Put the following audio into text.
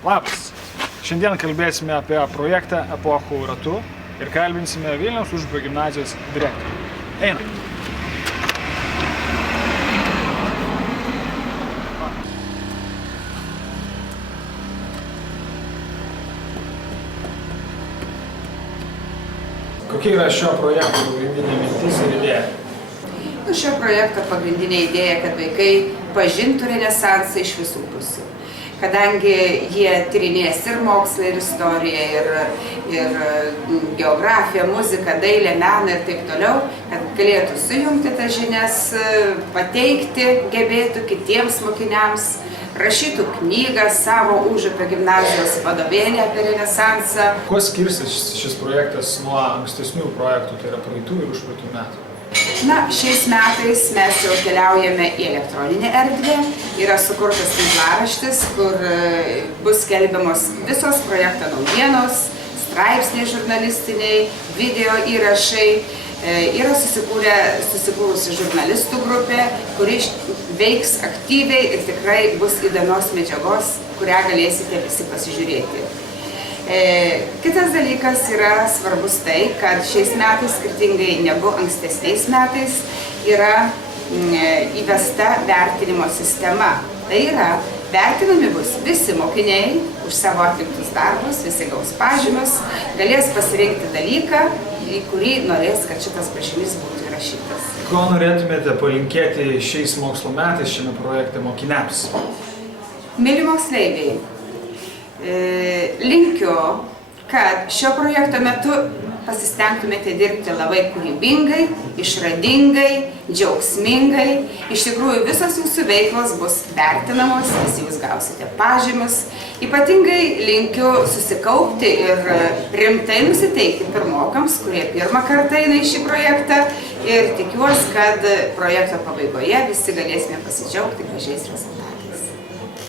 Labas! Šiandien kalbėsime apie projektą Epochų ratu ir kalbinsime Vilniaus Užupio gimnazijos direktorių. Einam! Kokia yra šio projekto pagrindinė mintis ir idėja? Šio projekto pagrindinė idėja, kad vaikai pažintų renesansą iš visų pusių. Kadangi jie tyrinės ir mokslą, ir istoriją, ir geografiją, muziką, dailę, meną ir taip toliau, kad galėtų sujungti tas žinias, pateikti, gebėtų kitiems mokiniams, rašytų knygą savo Užupio gimnazijos vadovėlį apie renesansą. Kuo skirsis šis projektas nuo ankstesnių projektų, tai yra praeitų ir užpraeitų metų? Na, šiais metais mes jau keliaujame į elektroninę erdvę. Yra sukurtas tinklaraštis, kur bus skelbiamos visos projekto naujienos, straipsniai žurnalistiniai, video įrašai. Yra susikūrusi žurnalistų grupė, kuri veiks aktyviai ir tikrai bus įdomios medžiagos, kurią galėsite visi pasižiūrėti. Kitas dalykas yra svarbus tai, kad šiais metais, skirtingai negu ankstesniais metais, yra įvesta vertinimo sistema. Tai yra, vertinami bus visi mokiniai už savo atliktus darbus, visi gaus pažymius, galės pasirinkti dalyką, į kurį norės, kad šitas pažymys būtų įrašytas. Ko norėtumėte palinkėti šiais mokslo metais šiame projekte mokiniams? Mėly moksleiviai, linkiu, kad šio projekto metu pasistengtumėte dirbti labai kūrybingai, išradingai, džiaugsmingai. Iš tikrųjų, visos jūsų veiklos bus vertinamos, visi jūs gausite pažymius. Ypatingai linkiu susikaupti ir rimtai nusiteikti pirmokams, kurie pirmą kartą eina į šį projektą. Ir tikiuosi, kad projekto pabaigoje visi galėsime pasidžiaugti gražiais rezultatais.